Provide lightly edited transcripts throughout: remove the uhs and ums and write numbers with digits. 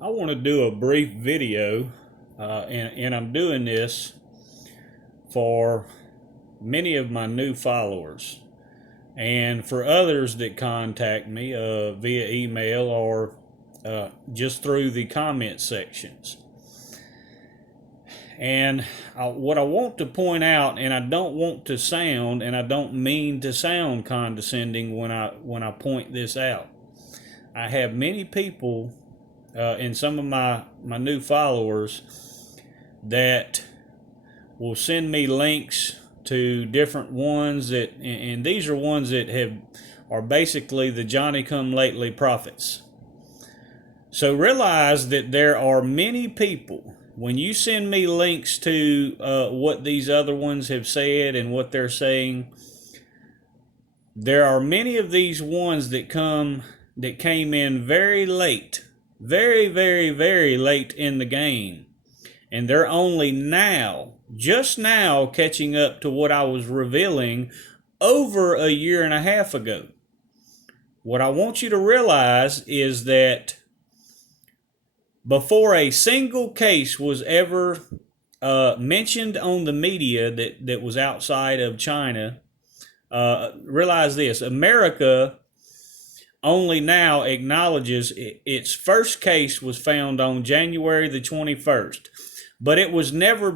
I want to do a brief video, and I'm doing this for many of my new followers and for others that contact me via email or just through the comment sections. And what I want to point out, and I don't want to sound, and I don't mean to sound condescending when I point this out. I have many people and some of my new followers that will send me links to different ones and these are ones that are basically the Johnny come lately prophets. So realize that there are many people, when you send me links to what these other ones have said and what they're saying, there are many of these ones that came in very late, very, very, very late in the game. And they're only now, just now, catching up to what I was revealing over a year and a half ago. What I want you to realize is that before a single case was ever mentioned on the media that was outside of China, realize this: America only now acknowledges its first case was found on January the 21st, but it was never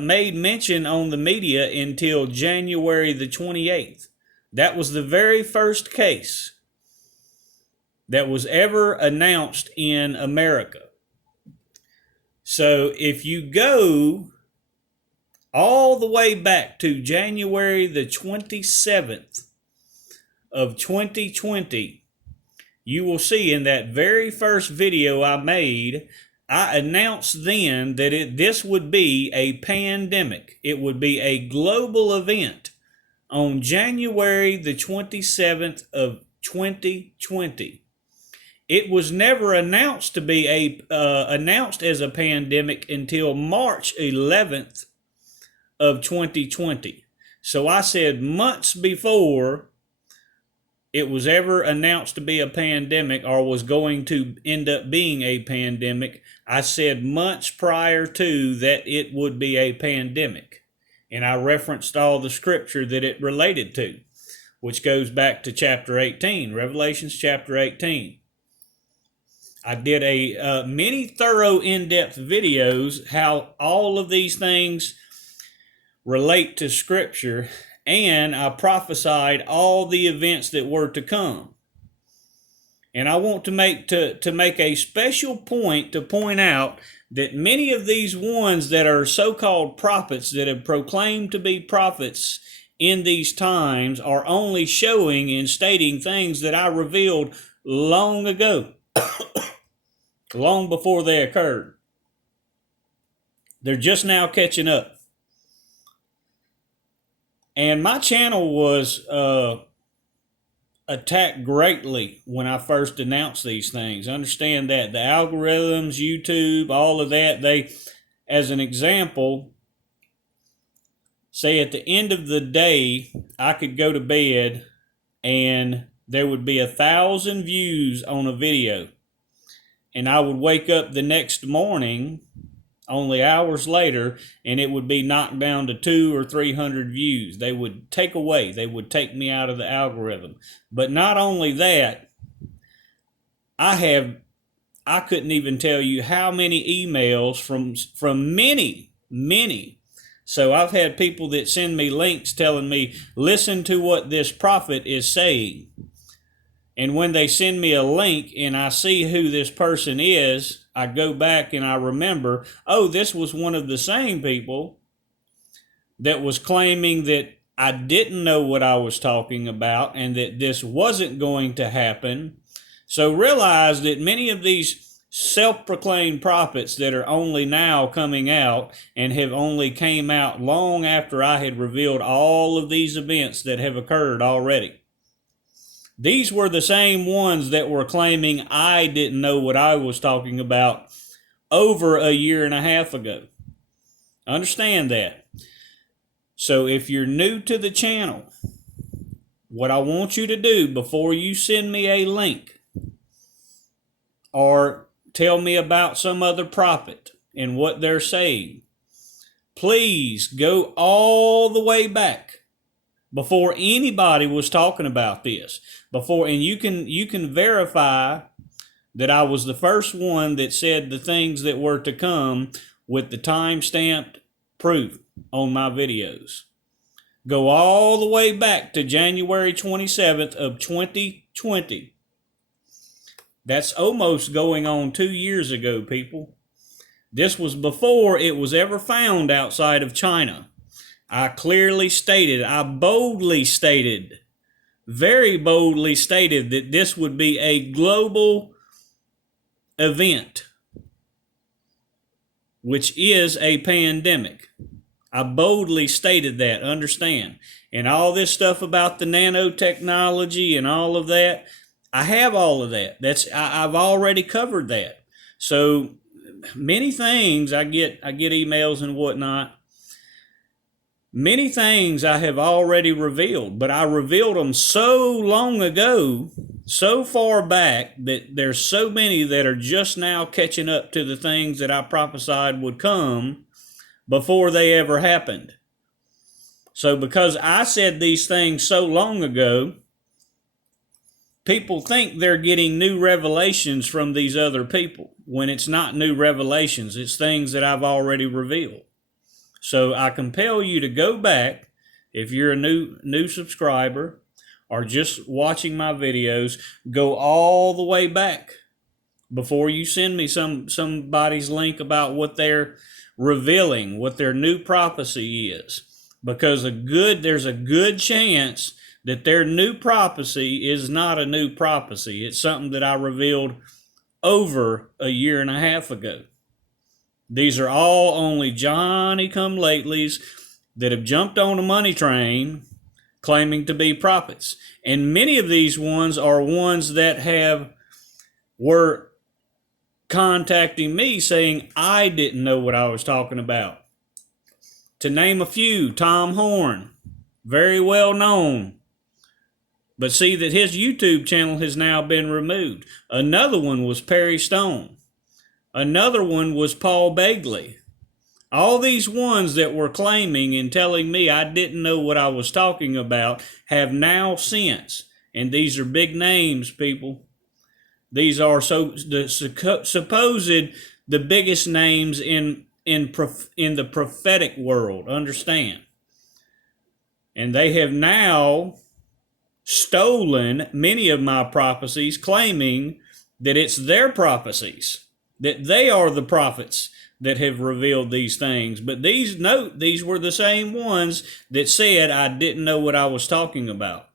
made mention on the media until January the 28th. That was the very first case that was ever announced in America. So if you go all the way back to January the 27th of 2020, you will see in that very first video I made, I announced then that this would be a pandemic. It would be a global event on January the 27th of 2020. It was never announced to be announced as a pandemic until March 11th of 2020. So I said months before it was ever announced to be a pandemic or was going to end up being a pandemic, I said months prior to that it would be a pandemic. And I referenced all the scripture that it related to, which goes back to chapter 18, Revelations chapter 18. I did a many thorough in-depth videos how all of these things relate to scripture, and I prophesied all the events that were to come. And I want to make a special point to point out that many of these ones that are so-called prophets that have proclaimed to be prophets in these times are only showing and stating things that I revealed long ago, long before they occurred. They're just now catching up. And my channel was attacked greatly when I first announced these things. Understand that the algorithms, YouTube, all of that, they, as an example, say at the end of the day, I could go to bed and there would be 1,000 views on a video. And I would wake up the next morning, only hours later, and it would be knocked down to 200 or 300 views. They would take me out of the algorithm. But not only that, I couldn't even tell you how many emails from many. So I've had people that send me links telling me, listen to what this prophet is saying. And when they send me a link and I see who this person is, I go back and I remember, oh, this was one of the same people that was claiming that I didn't know what I was talking about and that this wasn't going to happen. So realize that many of these self-proclaimed prophets that are only now coming out and have only came out long after I had revealed all of these events that have occurred already. These were the same ones that were claiming I didn't know what I was talking about over a year and a half ago. Understand that. So if you're new to the channel, what I want you to do before you send me a link or tell me about some other prophet and what they're saying, please go all the way back before anybody was talking about this. And you can verify that I was the first one that said the things that were to come with the time-stamped proof on my videos. Go all the way back to January 27th of 2020. That's almost going on 2 years ago, people. This was before it was ever found outside of China. I clearly stated, I boldly stated, very boldly stated that this would be a global event, which is a pandemic. I boldly stated that, understand. And all this stuff about the nanotechnology and all of that, I have all of that. I've already covered that. So many things I get emails and whatnot. Many things I have already revealed, but I revealed them so long ago, so far back, that there's so many that are just now catching up to the things that I prophesied would come before they ever happened. So because I said these things so long ago, people think they're getting new revelations from these other people, when it's not new revelations, it's things that I've already revealed. So I compel you to go back, if you're a new subscriber or just watching my videos, go all the way back before you send me somebody's link about what they're revealing, what their new prophecy is. Because there's a good chance that their new prophecy is not a new prophecy. It's something that I revealed over a year and a half ago. These are all only Johnny-come-latelys that have jumped on a money train claiming to be prophets. And many of these ones are ones that were contacting me saying I didn't know what I was talking about. To name a few, Tom Horn, very well known. But see that his YouTube channel has now been removed. Another one was Perry Stone. Another one was Paul Begley. All these ones that were claiming and telling me I didn't know what I was talking about have now since. And these are big names, people. These are supposed the biggest names in the prophetic world, understand. And they have now stolen many of my prophecies, claiming that it's their prophecies, that they are the prophets that have revealed these things. But these were the same ones that said I didn't know what I was talking about,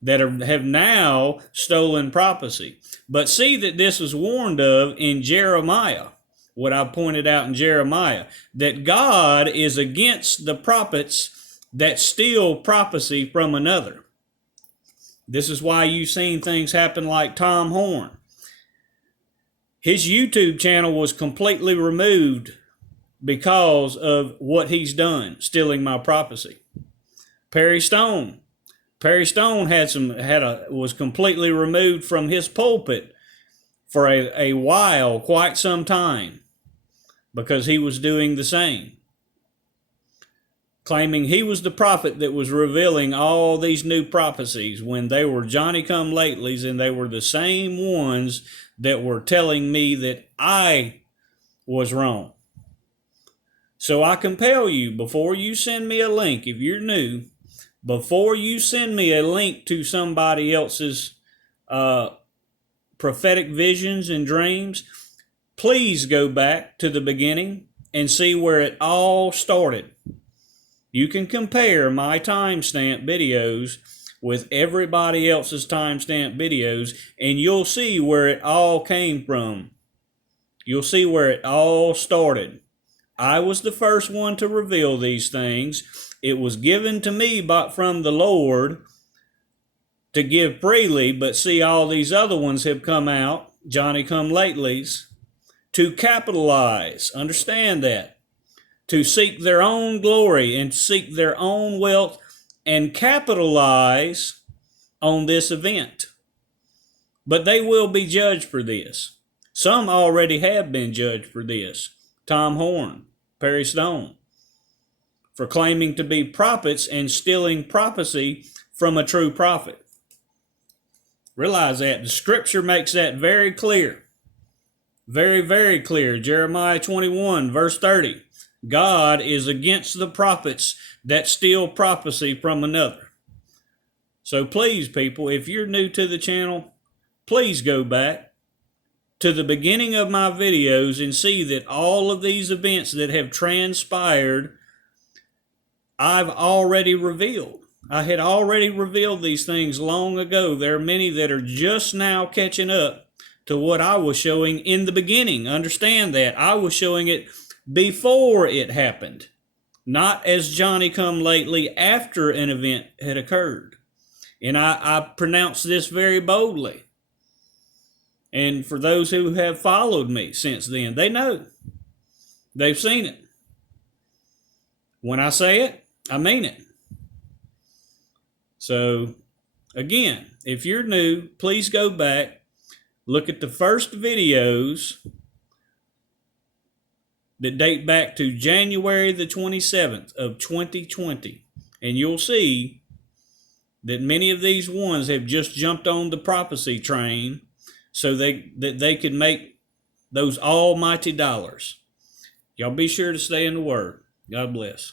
that have now stolen prophecy. But see that this was warned of in Jeremiah, what I pointed out in Jeremiah, that God is against the prophets that steal prophecy from another. This is why you've seen things happen like Tom Horn. His YouTube channel was completely removed because of what he's done, stealing my prophecy. Perry Stone was completely removed from his pulpit for a while, quite some time, because he was doing the same, claiming he was the prophet that was revealing all these new prophecies when they were Johnny-come-latelys, and they were the same ones that were telling me that I was wrong. So I compel you, before you send me a link, if you're new, before you send me a link to somebody else's prophetic visions and dreams, please go back to the beginning and see where it all started. You can compare my timestamp videos with everybody else's timestamp videos, and you'll see where it all came from. You'll see where it all started. I was the first one to reveal these things. It was given to me from the Lord to give freely, but see, all these other ones have come out, Johnny-come-latelys, to capitalize. Understand that. To seek their own glory and seek their own wealth and capitalize on this event. But they will be judged for this. Some already have been judged for this. Tom Horn, Perry Stone, for claiming to be prophets and stealing prophecy from a true prophet. Realize that. The scripture makes that very clear. Very, very clear. Jeremiah 21, verse 30. God is against the prophets that steal prophecy from another. So please, people, if you're new to the channel, please go back to the beginning of my videos and see that all of these events that have transpired, I've already revealed. I had already revealed these things long ago. There are many that are just now catching up to what I was showing in the beginning. Understand that. I was showing it before it happened, not as Johnny come lately after an event had occurred. And I pronounce this very boldly. And for those who have followed me since then, they know. They've seen it. When I say it, I mean it. So, again, if you're new, please go back, look at the first videos that date back to January the 27th of 2020, and you'll see that many of these ones have just jumped on the prophecy train so that they could make those almighty dollars. Y'all be sure to stay in the Word. God bless.